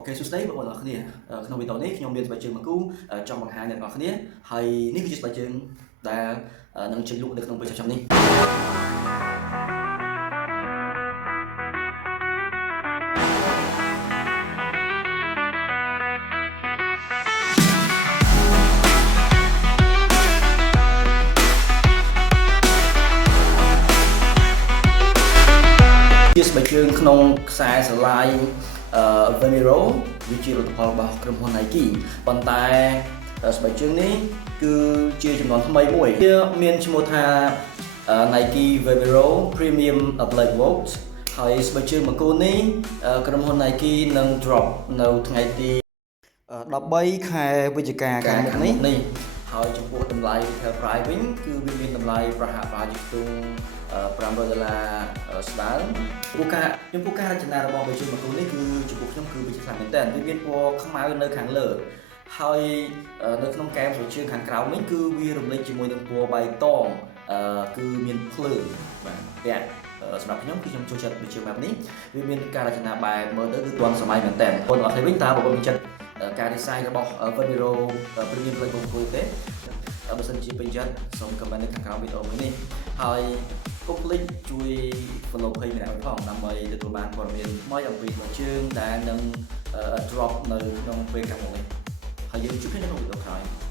អូខេសួស្តីបងប្អូនទាំងអស់គ្នាក្នុងវីដេអូនេះខ្ញុំមានស្បែកជើងមួយគូចង់បង្ហាញអ្នកទាំងអស់គ្នាហើយនេះគឺជាស្បែកជើងដែលនឹងចេញលក់នៅក្នុងពេលឆាប់ៗនេះជាស្បែកជើងក្នុងខ្សែស្រឡាយVomero វាជាផលិតផលរបស់ក្រុមហ៊ុន Nike ប៉ុន្តែស្បែកជើងនេះគឺជាចំនួនថ្មីមួយវាមានឈ្មោះថា Nike Vomero Premium Black Watch ហើយស្បែកជើងមួយគូនេះក្រុមហ៊ុន Nike នឹង drop នៅថ្ងៃទី13 ខែវិច្ឆិកាខាងមុខនេះហើយចំពោះតម្លៃ retail price វិញគឺវាមានតម្លៃប្រហាក់ប្រហែលជាខ្ទង់$500ស្ដើងចំពោះការរចនារបស់ស្បែកជើងមួយគូនេះគឺចំពោះខ្ញុំគឺវាជាខ្លាំងមែនទែនវាមានពណ៌ខ្មៅនៅខាងលើហើយនៅក្នុងកែមស្បែកជើងខាងក្រោមវិញគឺវារំលេចជាមួយនឹងពណ៌បៃតងគឺមានភ្លើងបាទពាក់សម្រាប់ខ្ញុំគឺខ្ញុំចូលចិត្តស្បែកជើងបែបនេះវាមានការរចនាបែបមើលទៅគឺទាន់សម័យមែនទែនបងប្អូនអរគុណវិញតើបងប្អូនមានចិត្តការ design របស់ Vomero Premium Black Watch ទេបើសិនជាពេញចិត្តសូម comment នៅខាងក្រោមវីដេអូមួយនេះហើយកុំភ្លេចជួយ follow page ម្នាក់ផងដើម្បីទទួលបានព័ត៌មានថ្មីអំពីស្បែកជើងដែលនឹង drop នៅក្នុងពេលខាងមុខនេះហើយយើងជួបគ្នានៅក្នុងវីដេអូក្រោយ